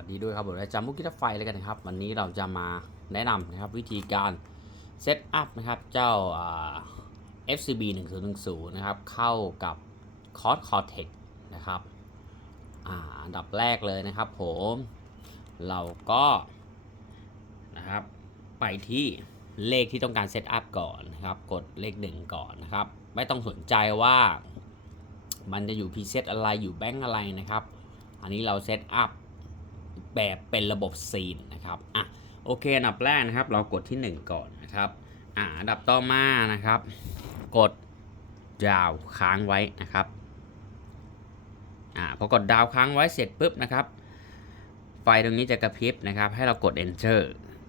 วัสดีด้วยครับผมอาจารย์มุกิทไฟแล้วกันนะครับ วันนี้เราจะมาแนะนำนะครับวิธีการเซตอัพนะครับเจ้าอ่า FCB 1010นะครับเข้ากับ c o r d Cortex นะครับอ่าอันดับแรกเลยนะครับผมเราก็นะครับไปที่เลขที่ต้องการเซตอัพก่อนนะครับ กดเลขหนึ่งก่อนนะครับ ไม่ต้องสนใจว่ามันจะอยู่พ z อะไรอยู่แบงค์อะไรนะครับ อันนี้เราเซตอัพ แบบเป็นระบบซีนนะครับอะโอเคอันดับแรกนะครับ เรากดที่ 1 ก่อนนะครับอะอันดับต่อมานะครับ กดดาวค้างไว้นะครับอ่าพอกดดาวค้างไว้เสร็จปุ๊บนะครับ ไฟตรงนี้จะกระพริบนะครับ ให้เรากด enter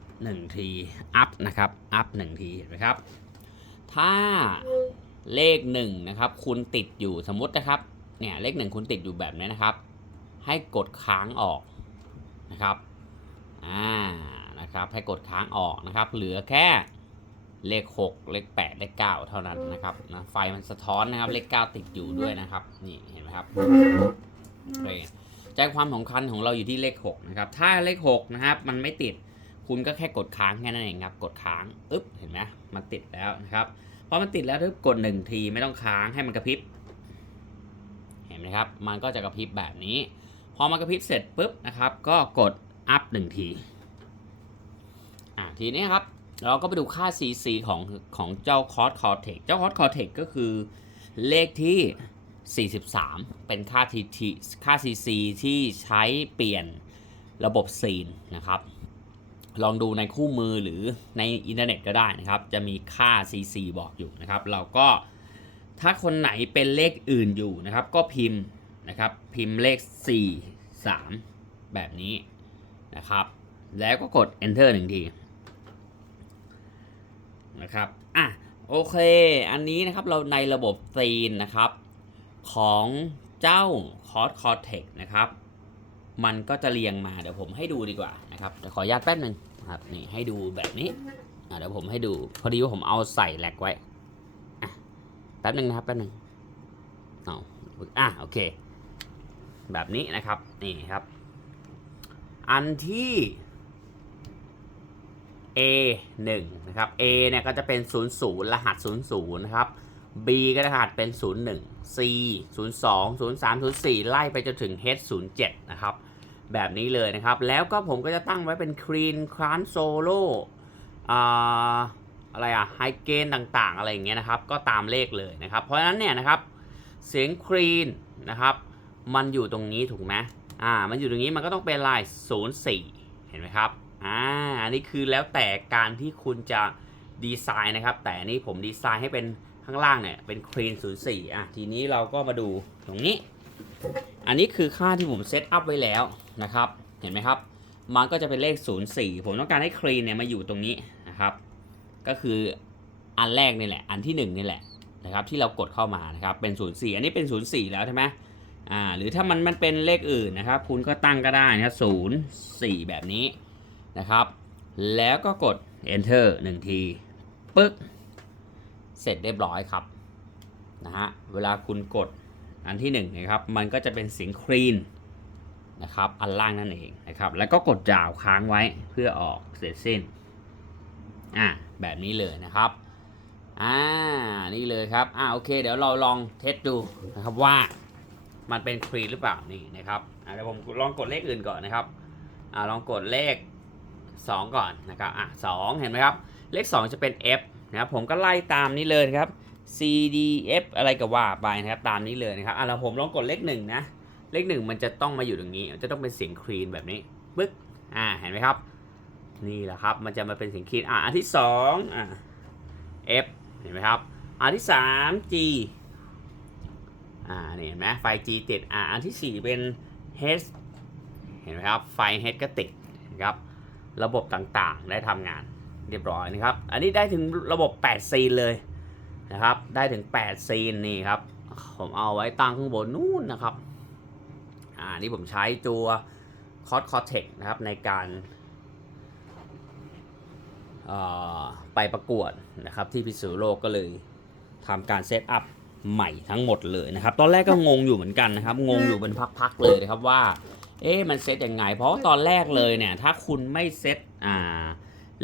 1 ที up นะครับ up 1 ทีเห็นไหมครับ ถ้าเลข1นะครับ คุณติดอยู่สมมตินะครับ เนี่ยเลข1คุณติดอยู่แบบนี้นะครับ ให้กดค้างออก นะครับอ่านะครับให้กดค้างออกนะครับ เหลือแค่เลข 6 เลข 8 เลข 9 เท่านั้นนะครับนะไฟมันสะท้อนนะครับเลข 9 ติดอยู่ด้วยนะครับนี่เห็นไหมครับโอเคใจความสำคัญของเราอยู่ที่เลข 6 นะครับ ถ้าเลข 6 นะครับ มันไม่ติดคุณก็แค่กดค้างแค่นั้นเองครับ กดค้างอึ๊บเห็นไหมมันติดแล้วนะครับพอมันติดแล้วถ้ากดหนึ่งทีไม่ต้องค้างให้มันกระพริบเห็นไหมครับ มันก็จะกระพริบแบบนี้ พอมันกระพริบเสร็จปุ๊บนะครับ ก็กดอัพหนึ่งทีอ่าทีนี้ครับ เราก็ไปดูค่า CC ของของเจ้า c o s Cortex เจ้า c o s Cortex ก็คือเลขที่ 43 เป็นค่า TT ค่า CC ที่ใช้เปลี่ยนระบบซีนนะครับ ลองดูในคู่มือหรือในอินเทอร์เน็ตก็ได้นะครับ จะมีค่า CC บอกอยู่นะครับ เราก็ถ้าคนไหนเป็นเลขอื่นอยู่นะครับ ก็พิมพ์ นะครับ พิมพ์เลข 4 3 แบบนี้นะครับ แล้วก็กด enter หนึ่งทีนะครับอะโอเค อันนี้นะครับเราในระบบซีนนะครับ ของเจ้า c o s Cortex นะครับ มันก็จะเรียงมาเดี๋ยวผมให้ดูดีกว่านะครับขออนุญาตแป๊บหนึ่งครับนี่ให้ดูแบบนี้เดี๋ยวผมให้ดูพอดีว่าผมเอาใส่แหลกไว้แป๊บหนึ่งนะครับแป๊บหนึ่งเอาอะโอเค แบบนี้นะครับนี่ครับ อันที่ A 1นะครับ A เนี่ยก็จะเป็น 00 รหัส 00นะครับ B ก็รหัสเป็น 01 C 02 03 04 ไล่ไปจนถึง H 07นะครับ แบบนี้เลยนะครับ แล้วก็ผมก็จะตั้งไว้เป็น Clean c r a n Solo อ่อะไรอะไฮเกนต่างๆ อะไรอย่างเงี้ยนะครับ ก็ตามเลขเลยนะครับ เพราะฉะนั้นเนี่ยนะครับ เสียงครีนนะครับ มันอยู่ตรงนี้ถูกไหมอ่า มันอยู่ตรงนี้มันก็ต้องเป็นลาย04 เห็นไหมครับ อ่า อันนี้คือแล้วแต่การที่คุณจะดีไซน์นะครับ แต่อันนี้ผมดีไซน์ให้เป็นข้างล่างเนี่ยเป็นครีน04 อะ ทีนี้เราก็มาดูตรงนี้ อันนี้คือค่าที่ผมเซตอัพไว้แล้วนะครับ เห็นไหมครับ มันก็จะเป็นเลข 04 ผมต้องการให้ครีนเนี่ยมาอยู่ตรงนี้นะครับ ก็คืออันแรกนี่แหละ อันที่1นี่แหละนะครับที่เรากดเข้ามานะครับเป็น 04 อันนี้เป็น 04 แล้วใช่ไหม อ่าหรือถ้ามันมันเป็นเลขอื่นนะครับ คุณก็ตั้งก็ได้นะครับ04แบบนี้นะครับ แล้วก็กด enter 1 ทีปึ๊กเสร็จเรียบร้อยครับนะฮะเวลาคุณกดอันที่1นงนะครับมันก็จะเป็นเสียงคลีนนะครับอันล่างนั่นเองนะครับแล้วก็กดจาวค้างไว้เพื่อออกเสร็จสิ้นอ่าแบบนี้เลยนะครับอ่านี่เลยครับอ่าโอเค เดี๋ยวเราลองเทสดูนะครับว่า มันเป็นคลีนหรือเปล่านี่นะครับเดี๋ยวผมลองกดเลขอื่นก่อนนะครับอลองกดเลข 2 ก่อนนะครับอะ2เห็นไหมครับ เลข 2 จะเป็น F นะครับผมก็ไล่ตามนี้เลยครับ C D F อะไรก็ว่าไปนะครับตามนี้เลยนะครับอะแล้วผมลองกดเลขหนึ่งนะเลขหนึ่งมันจะต้องมาอยู่ตรงนี้ จะต้องเป็นเสียงคลีนแบบนี้ปึ๊กอ่าเห็นไหมครับ นี่แหละครับมันจะมาเป็นเสียงคลีนอะอันที่2อะ F เห็นไหมครับอันที่ 3 G อ่านี่เห็นไหมไฟ G ติดอ่าอันที่ 4 เป็น H เห็นไหมครับ ไฟ H ก็ติดนะครับ ระบบต่างๆ ได้ทำงานเรียบร้อยนะครับ อันนี้ได้ถึงระบบ 8 ซีนเลยนะครับ ได้ถึง 8 ซีนนี่ครับ ผมเอาไว้ตั้งข้างบนนู่นนะครับ อ่า นี่ผมใช้ตัว c o s Cortex นะครับในการเอ่อไปประกวดนะครับที่พิษณุโลกก็เลยทำการเซตอัพ ใหม่ทั้งหมดเลยนะครับ ตอนแรกก็งงอยู่เหมือนกันนะครับ งงอยู่เป็นพักๆเลยนะครับว่า เอ๊ะมันเซตยังไง เพราะตอนแรกเลยเนี่ย ถ้าคุณไม่เซตอ่า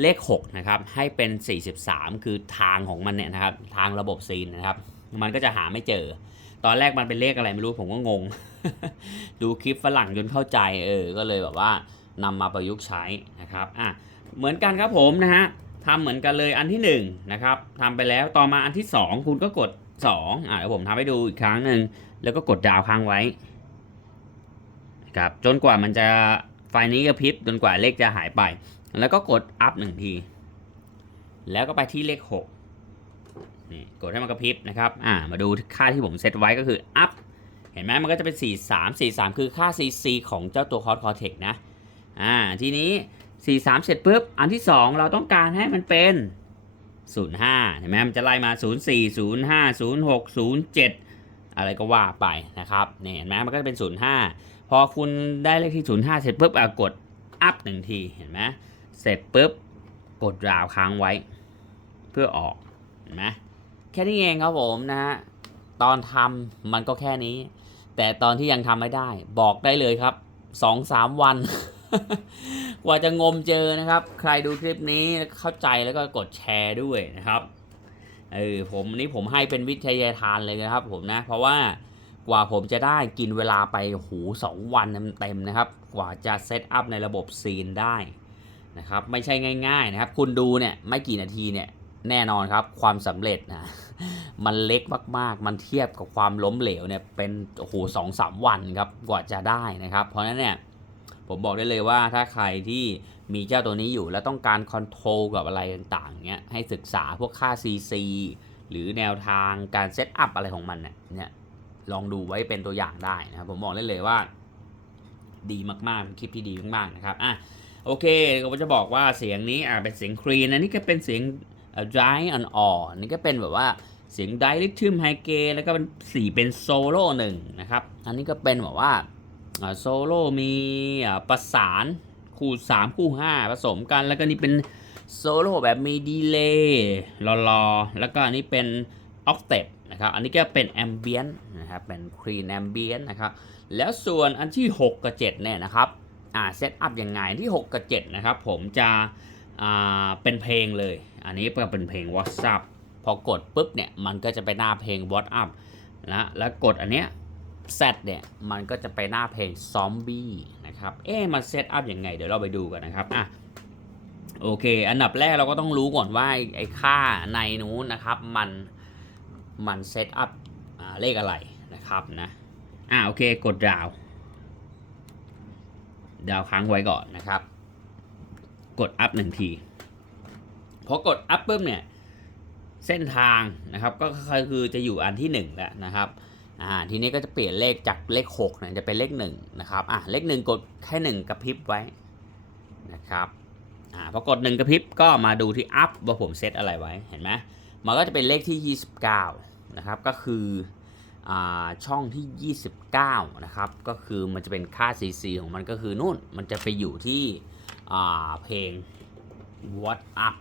เลข6นะครับ ให้เป็น 43 คือทางของมันเนี่ยนะครับ ทางระบบซีนนะครับ มันก็จะหาไม่เจอ ตอนแรกมันเป็นเลขอะไรไม่รู้ผมก็งง ดูคลิปฝรั่งจนเข้าใจเออ ก็เลยแบบว่านำมาประยุกต์ใช้นะครับอะเหมือนกันครับผมนะฮะทำเหมือนกันเลยอันที่หนึ่งนะครับทำไปแล้วต่อมาอันที่สองคุณก็กด สองอะเดี๋ยวผมทำให้ดูอีกครั้งหนึ่งแล้วก็กดดาวค้างไว้ครับจนกว่ามันจะไฟนี้กระพริบจนกว่าเลขจะหายไป แล้วก็กดอัพหนึ่งที แล้วก็ไปที่เลขหกนี่กดให้มันกระพริบนะครับอ่ามาดูค่าที่ผมเซตไว้ก็คืออัพเห็นไหมมันก็จะเป็น 4 3 4 3 คือค่า CC ของเจ้าตัวคอร์ c คอเทคนะอ่าทีนี้ 4 3 เสร็จปุ๊บอันที่ 2 เราต้องการให้มันเป็น 05เห็นไหมมันจะไล่มา 04 05 06 07 อะไรก็ว่าไปนะครับเนี่ยเห็นไหมมันก็จะเป็น 05 พอคุณได้เลขที่ 05 เสร็จปุ๊บกดอัพหนึ่งทีเห็นไหมเสร็จปุ๊บกดราวค้างไว้ เพื่อออกเห็นไหมแค่นี้เองครับผมนะฮะตอนทำมันก็แค่นี้ แต่ตอนที่ยังทำไม่ได้ บอกได้เลยครับสองสามวัน กว่าจะงมเจอนะครับ ใครดูคลิปนี้เข้าใจแล้วก็กดแชร์ด้วยนะครับเออผมนี่ผมให้เป็นวิทยาทานเลยนะครับ ผมนะ เพราะว่ากว่าผมจะได้กินเวลาไปหูสองวันเต็มๆนะครับ กว่าจะเซตอัพในระบบซีนได้นะครับ ไม่ใช่ง่าย ๆ นะครับ คุณดูเนี่ยไม่กี่นาทีเนี่ยแน่นอนครับความสำเร็จนะมันเล็กมากๆ มันเทียบกับความล้มเหลวเนี่ยเป็นโอ้โหสองสามวันครับกว่าจะได้นะครับ เพราะฉะนั้นเนี่ย ผมบอกได้เลยว่าถ้าใครที่มีเจ้าตัวนี้อยู่แล้วต้องการคอนโทรลกับอะไรต่างๆเนี้ยให้ศึกษาพวกค่า CC หรือแนวทางการเซตอัพอะไรของมันเนี่ยลองดูไว้เป็นตัวอย่างได้นะครับผมบอกได้เลยว่า ดีมากๆคลิปที่ดีมากๆนะครับอะโอเคก็จะบอกว่าเสียงนี้อ่าเป็นเสียงครีนอันนี้ก็เป็นเสียงดรายอันอ่อนนี่ก็เป็นแบบว่าเสียงไดลิทึมไฮเกแล้วก็เป็นสี่เป็นโซโล่หนึ่งนะครับ อันนี้ก็เป็นแบบว่า โซโล่มีประสานคู่ 3 คู่ 5 ผสมกัน แล้วก็นี่เป็นโซโล่แบบมีดีเลย์รอๆแล้วก็อันนี้เป็นออกเตปนะครับ อันนี้ก็เป็นแอมเบียนนะครับ เป็นครีนแอมเบียนนะครับ แล้วส่วนอันที่ 6 กับ 7 เนี่ยนะครับอ่าเซตอัพยังไงที่ 6 กับ 7 นะครับ ผมจะอ่าเป็นเพลงเลย อันนี้ก็เป็นเพลง WhatsApp พอกดปุ๊บเนี่ย มันก็จะไปหน้าเพลง WhatsApp นะแล้วกดอันเนี้ย Z เนี่ย มันก็จะไปหน้าเพลง Zombie นะครับ เอ๊ะมันเซตอัพยังไง เดี๋ยวเราไปดูกันนะครับอะโอเค อันดับแรกเราก็ต้องรู้ก่อนว่าไอ้ค่าในนู้นนะครับ มัน มันเซตอัพเลขอะไรนะครับนะอะโอเคกดดาว ดาวค้างไว้ก่อนนะครับ กดอัพหนึ่งทีพอกดอัพปุ๊บเนี่ย เส้นทางนะครับ ก็คือจะอยู่อันที่1แล้วนะครับ อ่าทีนี้ก็จะเปลี่ยนเลขจากเลข6เนี่ยจะเป็นเลข1นะครับอะเลข 1 กดแค่ 1 กระพริบไว้นะครับอ่าพอกด 1 กระพริบก็มาดูที่อัพว่าผมเซตอะไรไว้เห็นไหมมันก็จะเป็นเลขที่ 29นะครับก็คืออ่าช่องที่ 29นะครับก็คือมันจะเป็นค่า CC ของมันก็คือนู่นมันจะไปอยู่ที่อ่าเพลง What Up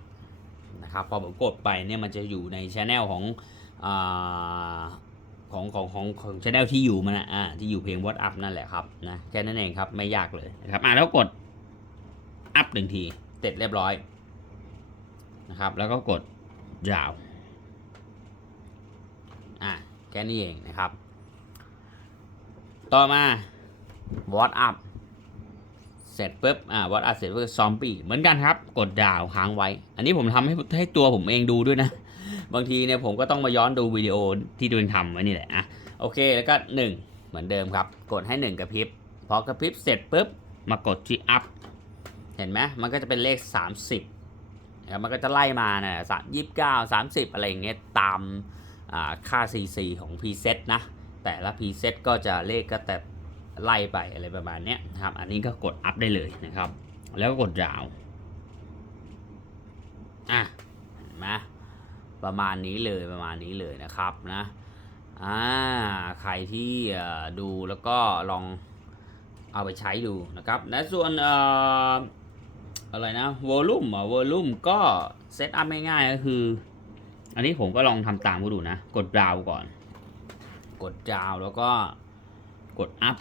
นะครับพอผมกดไปเนี่ยมันจะอยู่ในช anel ของอ่า ของของของของช anel ที่อยู่มันนะอ่าที่อยู่เพลง What Up นั่นแหละครับนะแค่นั้นเองครับไม่ยากเลยนะครับอ่าแล้วกดอัพหนึ่งทีเสร็จเรียบร้อยนะครับแล้วก็กดยาวอ่าแค่นี้เองนะครับ ต่อมา What Up เสร็จปุ๊บอ่าวัดอัดเสร็จปุ๊บซอมบี้เหมือนกันครับ กดดาวค้างไว้ อันนี้ผมทำให้ให้ตัวผมเองดูด้วยนะ บางทีเนี่ยผมก็ต้องมาย้อนดูวิดีโอที่ตัวเองทำไว้นี่แหละอะโอเคแล้วก็ 1 เหมือนเดิมครับ กดให้ 1 กระพริบพอกระพริบเสร็จปุ๊บมากดที่อัพเห็นไหมมันก็จะเป็นเลข 30แล้วมันก็จะไล่มาเนี่ยสามยี่สิบเก้าสามสิบอะไรอย่างเงี้ยตามอ่าค่า CC ของ preset นะ แต่ละ preset ก็จะเลขก็แต่ไล่ไปอะไรประมาณเนี้ยนะครับ อันนี้ก็กดอัพได้เลยนะครับ แล้วก็กดดาว อะเห็นไหม ประมาณนี้เลยประมาณนี้เลยนะครับนะอ่าใครที่ดูแล้วก็ลองเอาไปใช้ดูนะครับและส่วนออะไรนะวอลลุ่มอะวอลลุ่มก็เซตอัพง่ายๆก็คือ อันนี้ผมก็ลองทำตามก็ดูนะ กดดาวก่อน กดดาวแล้วก็กดอัพ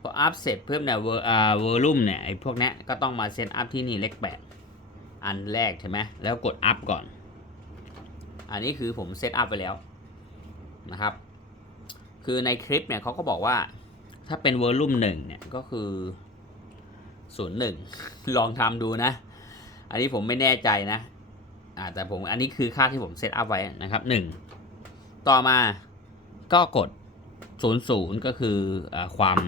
พออัพเสร็จเพิ่มเนี่ยเวอร์อ่าเวอร์ลุ่มเนี่ยไอ้พวกนี้ก็ต้องมาเซตอัพที่นี่เลขแปด อันแรกใช่ไหมแล้วกดอัพก่อน อันนี้คือผมเซตอัพไปแล้วนะครับ คือในคลิปเนี่ยเขาก็บอกว่าถ้าเป็นเวอร์ลุ่มหนึ่งเนี่ยก็คือศูนย์หนึ่งลองทำดูนะ อันนี้ผมไม่แน่ใจนะอ่าแต่ผมอันนี้คือค่าที่ผมเซตอัพไว้นะครับหนึ่งต่อมาก็กดศูนย์ศูนย์ก็คืออความ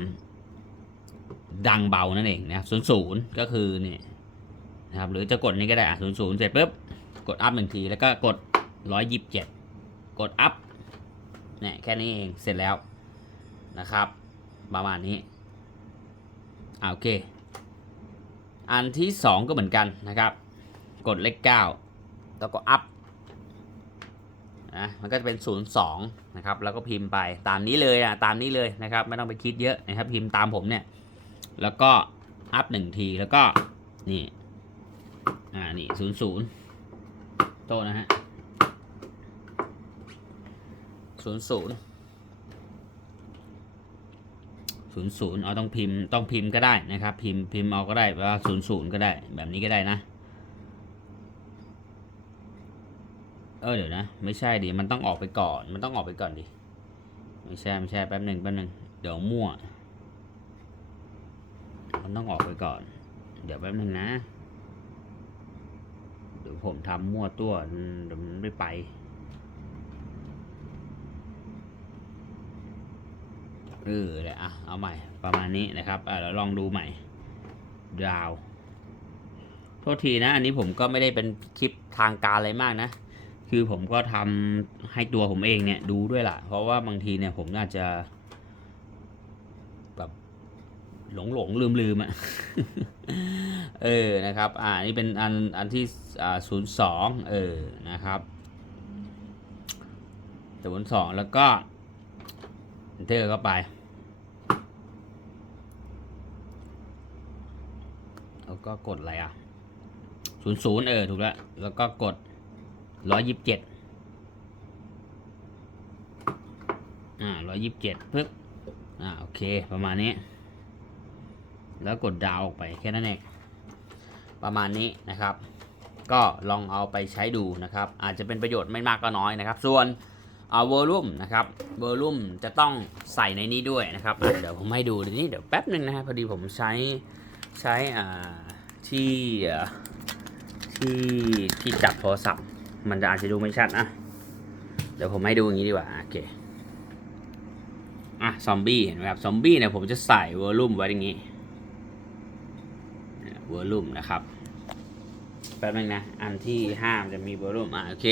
ดังเบานั่นเองนะศูนย์ศูนย์ก็คือเนี่ย นะครับหรือจะกดนี้ก็ได้อะศูนย์ศูนย์เสร็จปุ๊บกดอัพหนึ่งทีแล้วก็กดร้อยยิบเจ็ดกดอัพเนี่ยแค่นี้เองเสร็จแล้วนะครับ ประมาณนี้อ่าโอเค อันที่ 2 ก็เหมือนกันนะครับ กดเลข9แล้วก็อัพนะมันก็จะเป็น 0 2 นะครับ แล้วก็พิมพ์ไปตามนี้เลยนะตามนี้เลยนะครับ ไม่ต้องไปคิดเยอะนะครับ พิมพ์ตามผมเนี่ย แล้วก็อัพหนึ่งทีแล้วก็นี่ อ่า นี่ศูนย์ศูนย์โตนะฮะศูนย์ศูนย์ศูนย์ศูนย์เอาต้องพิมพ์ต้องพิมพ์ก็ได้นะครับ พิมพ์พิมพ์เอาก็ได้ว่าศูนย์ศูนย์ก็ได้ แบบนี้ก็ได้นะ เออเดี๋ยวนะ ไม่ใช่ดิมันต้องออกไปก่อน มันต้องออกไปก่อนดิไม่ใช่ไม่ใช่แป๊บหนึ่งแป๊บหนึ่งเดี๋ยวมั่ว มันต้องออกไปก่อน เดี๋ยวแป๊บหนึ่งนะ ดี๋ยวผมทำมั่วตัวเดี๋ยวมันไม่ไปเออเดี๋ยอะเอาใหม่ประมาณนี้นะครับอะเราลองดูใหม่ดาวโทษทีนะ อันนี้ผมก็ไม่ได้เป็นคลิปทางการอะไรมากนะ คือผมก็ทำให้ตัวผมเองเนี่ยดูด้วยล่ะ เพราะว่าบางทีเนี่ยผมอาจจะ หลงหลงลืมลืมอะเออนะครับ อ่านี่เป็นอันอันที่อ่าศูนย์สองเออนะครับศูนย์สองแล้วก็เทอร์เข้าไป แล้วก็กดอะไรอะศูนย์ศูนย์เออ ถูกแล้ว แล้วก็กดร้อยยิบเจ็ดอ่าร้อยยิบเจ็ดปึ๊บอ่า โอเค ประมาณนี้ แล้วกดดาวออกไปแค่นั้นเองประมาณนี้นะครับ ก็ลองเอาไปใช้ดูนะครับ อาจจะเป็นประโยชน์ไม่มากก็น้อยนะครับ ส่วนเอาวอลลุ่มนะครับวอลลุ่มจะต้องใส่ในนี้ด้วยนะครับเดี๋ยวผมให้ดูดีนี้เดี๋ยวแป๊บหนึ่งนะครับพอดีผมใช้ใช้อ่าที่ที่ที่จับโทรศัพท์ มันจะอาจจะดูไม่ชัดนะเดี๋ยวผมให้ดูอย่างนี้ดีกว่าโอเคอะซอมบี้เห็นไหมครับซอมบี้เนี่ยผมจะใส่วอลลุ่มไว้อย่างนี้ วอลลุ่มนะครับ แป๊บนึงนะ อันที่ห้ามันจะมีวอลลุ่มอะโอเค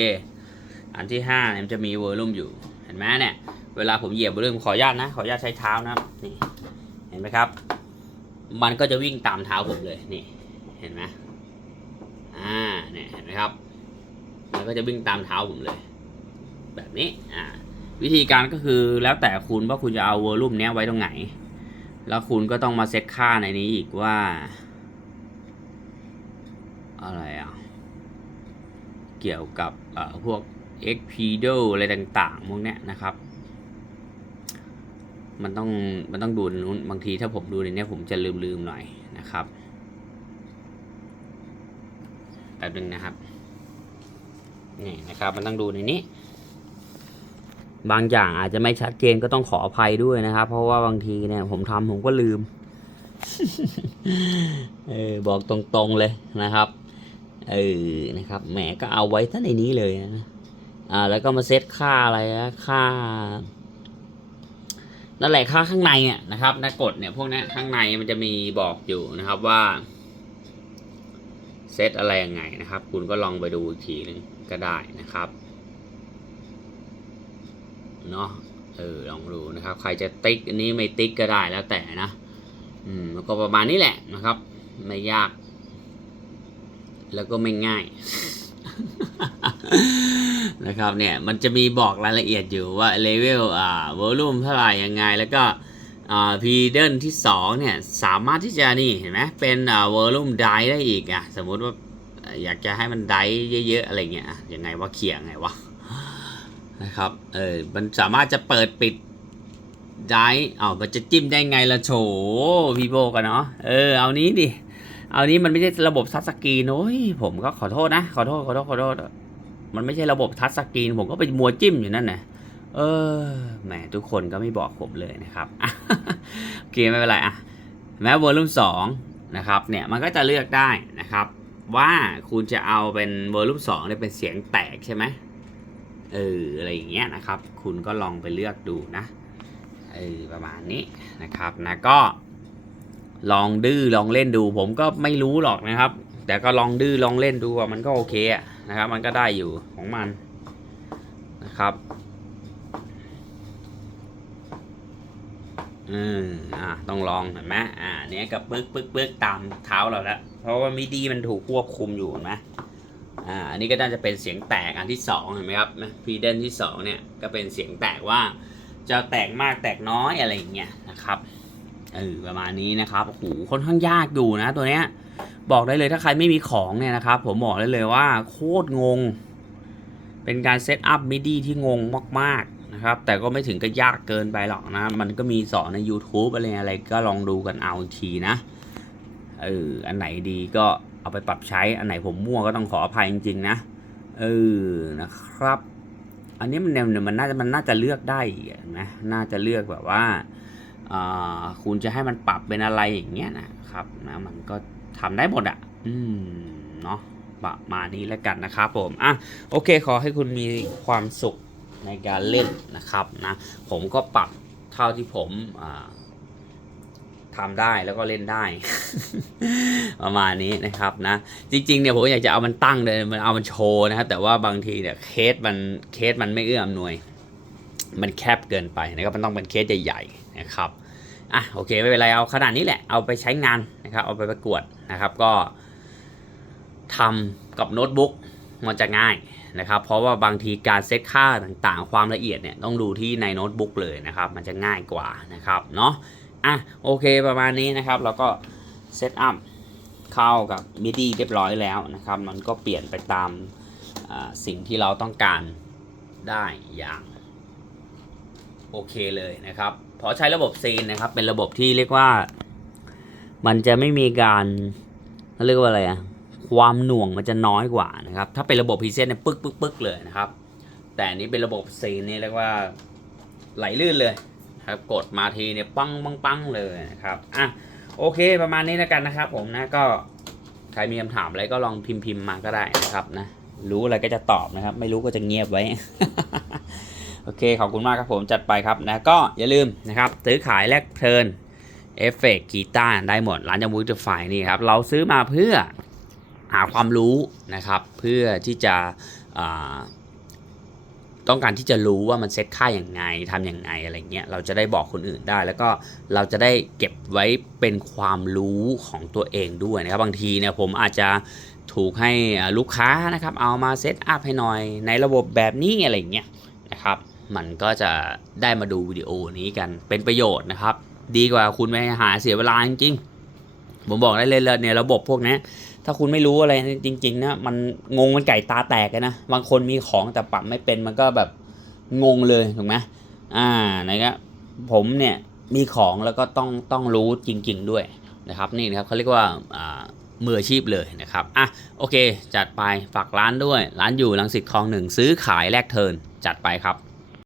อันที่ห้าเนี่ยมันจะมีวอลลุ่มอยู่ เห็นไหมเนี่ย เวลาผมเหยียบวอลลุ่มขออนุญาตนะ ขออนุญาตใช้เท้านะครับ นี่ เห็นไหมครับ มันก็จะวิ่งตามเท้าผมเลย นี่ เห็นไหมอ่า เนี่ย เห็นไหมครับ มันก็จะวิ่งตามเท้าผมเลย แบบนี้ อ่า วิธีการก็คือแล้วแต่คุณว่าคุณจะเอาวอลลุ่มเนี้ยไว้ตรงไหน แล้วคุณก็ต้องมาเซตค่าในนี้อีกว่า อะไรอะ เกี่ยวกับเอ่อพวก x p e d o อะไรต่างๆพวกเนี้ยนะครับ มันต้องมันต้องดูนู้นบางทีถ้าผมดูในนี้ผมจะลืมลืมๆหน่อยนะครับแป๊บนึงนะครับนี่นะครับ มันต้องดูในนี้ บางอย่างอาจจะไม่ชัดเจนก็ต้องขออภัยด้วยนะครับ เพราะว่าบางทีเนี่ย ผมทำผมก็ลืม เออบอกตรงๆเลยนะครับ เออนะครับแหมก็เอาไว้ท่านในนี้เลยนะอ่าแล้วก็มาเซตค่าอะไรนะค่า นั่นแหละค่าข้างในเนี่ยนะครับน้ากดเนี่ยพวกนี้ข้างในมันจะมีบอกอยู่นะครับว่าเซตอะไรยังไงนะครับ คุณก็ลองไปดูอีกทีหนึงก็ได้นะครับเนาะเออลองดูนะครับ ใครจะติ๊กอันนี้ไม่ติ๊กก็ได้แล้วแต่นะ อืมแล้วก็ประมาณนี้แหละนะครับ ไม่ยาก แล้วก็ไม่ง่าย นะครับเนี่ยมันจะมีบอกรายละเอียดอยู่ว่าเลเวลอ่าวอลลุ่มเท่าไหร่ยังไง แล้วก็อ่าพีเดิลที่2เนี่ยสามารถที่จะนี่เห็นไหมเป็นอ่าวอลลุ่มไดได้อีกอะสมมุติว่าอยากจะให้มันไดเยอะๆอะไรเงี้ยยังไงว่าเขียงไงวะนะครับเออมันสามารถจะเปิดปิดได้เอมันจะจิ้มได้ไงละโฉพี่โบกันเนาะเออเอานี้ดิ เอานี้มันไม่ใช่ระบบทัชสกรีนโอ้ยผมก็ขอโทษนะ ขอโทษขอโทษขอโทษ มันไม่ใช่ระบบทัชสกรีน ผมก็ไปมัวจิ้มอยู่นั่นนะเออแหมทุกคนก็ไม่บอกผมเลยนะครับโอเคไม่เป็นไรอะแม้วอลลุ่มสองนะครับเนี่ยมันก็จะเลือกได้นะครับ ว่าคุณจะเอาเป็นวอลลุ่มสองเนี่ยเป็นเสียงแตกใช่ไหมเอออะไรอย่างเงี้ยนะครับ คุณก็ลองไปเลือกดูนะเออประมาณนี้นะครับนะก็ ลองดื้อลองเล่นดู ผมก็ไม่รู้หรอกนะครับ แต่ก็ลองดื้อลองเล่นดูว่ามันก็โอเคอะนะครับ มันก็ได้อยู่ของมันนะครับอืมอ่าต้องลองเห็นไหมอ่า เนี้ยกับปึ๊กปึ๊กปึ๊กตามเท้าเราแล้วเพราะว่ามิดีมันถูกควบคุมอยู่เห็นไหมอ่า อันนี้ก็น่าจะเป็นเสียงแตกอันที่สองเห็นไหมครับพีเดนที่สองเนี่ยก็เป็นเสียงแตกว่าจะแตกมากแตกน้อยอะไรอย่างเงี้ยนะครับ เออประมาณนี้นะครับโอ้โหค่อนข้างยากอยู่นะตัวเนี้ยบอกได้เลยถ้าใครไม่มีของเนี่ยนะครับ ผมบอกได้เลยว่าโคตรงง เป็นการเซตอัพมิดีที่งงมากๆนะครับ แต่ก็ไม่ถึงกับยากเกินไปหรอกนะ มันก็มีสอนใน YouTube อะไรอะไรก็ลองดูกันเอาอีกทีนะเอออันไหนดีก็เอาไปปรับใช้อันไหนผมมั่วก็ต้องขออภัยจริงๆนะเออนะครับ อันนี้มันเนี่ยมันน่าจะมันน่าจะเลือกได้นะน่าจะเลือกแบบว่า คุณจะให้มันปรับเป็นอะไรอย่างเงี้ยนะครับนะมันก็ทำได้หมดอะอืมเนาะประมาณนี้แล้วกันนะครับผมอะโอเคขอให้คุณมีความสุขในการเล่นนะครับนะผมก็ปรับเท่าที่ผมทำได้แล้วก็เล่นได้ ประมาณนี้นะครับนะจริงๆเนี่ยผมอยากจะเอามันตั้งเลยมันเอามันโชว์นะครับแต่ว่าบางทีเนี่ยเคสมันเคสมันไม่เอื้ออำนวย มันแคบเกินไปนะครับมันต้องเป็นเคสใหญ่ๆ นะครับอะโอเคไม่เป็นไรเอาขนาดนี้แหละเอาไปใช้งานนะครับเอาไปประกวดนะครับก็ทำกับโน้ตบุ๊กมันจะง่ายนะครับ เพราะว่าบางทีการเซตค่าต่างๆ ความละเอียดเนี่ยต้องดูที่ในโน้ตบุ๊กเลยนะครับ มันจะง่ายกว่านะครับเนาะอะโอเคประมาณนี้นะครับเราก็เซตอัพเข้ากับ MIDI เรียบร้อยแล้วนะครับ มันก็เปลี่ยนไปตามสิ่งที่เราต้องการได้อย่างโอเคเลยนะครับ พราะใช้ระบบซีนนะครับ เป็นระบบที่เรียกว่า มันจะไม่มีการเรียกว่าอะไรอะความหน่วงมันจะน้อยกว่านะครับ ถ้าเป็นระบบพีเซนเนี่ยปึ๊กปึ๊กปึ๊กเลยนะครับ แต่นนี้เป็นระบบซีนนี่เรียกว่าไหลลื่นเลยครับ กดมาทีเนี่ยปังปังปังเลยนะครับอะโอเคประมาณนี้แล้วกันนะครับ ผมนะก็ใครมีคำถามอะไรก็ลองพิมพ์พิมพ์มาก็ได้นะครับนะรู้อะไรก็จะตอบนะครับ ไม่รู้ก็จะเงียบไว้ โอเค ขอบคุณมากครับผมจัดไปครับนะก็อย่าลืมนะครับซื้อขายแลกเพลินเอฟเฟกต์กีตาร์ได้หมด ร้านจมูกจะไฟนี่ครับ เราซื้อมาเพื่อหาความรู้นะครับ เพื่อที่จะต้องการที่จะรู้ว่ามันเซตค่าอย่างไงทำอย่างไงอะไรเงี้ยเราจะได้บอกคนอื่นได้ แล้วก็เราจะได้เก็บไว้เป็นความรู้ของตัวเองด้วยนะครับ บางทีเนี่ยผมอาจจะถูกให้ลูกค้านะครับ เอามาเซตอัพให้หน่อยในระบบแบบนี้อะไรเงี้ยนะครับ มันก็จะได้มาดูวิดีโอนี้กันเป็นประโยชน์นะครับ ดีกว่าคุณไปหาเสียเวลาจริงๆผมบอกได้เลยเลยเนี่ยระบบพวกนี้ถ้าคุณไม่รู้อะไรจริง ๆ นะ มันงงมันไก่ตาแตกนะบางคนมีของแต่ปรับไม่เป็นมันก็แบบงงเลยถูกไหมอ่านะครับผมเนี่ยมีของแล้วก็ต้องต้องรู้จริง ๆ ด้วยนะครับนี่นะครับเขาเรียกว่ามืออาชีพเลยนะครับอะโอเค จัดไปฝากร้านด้วย ร้านอยู่ลังสิตคลองหนึ่งซื้อขายแลกเทินจัดไปครับ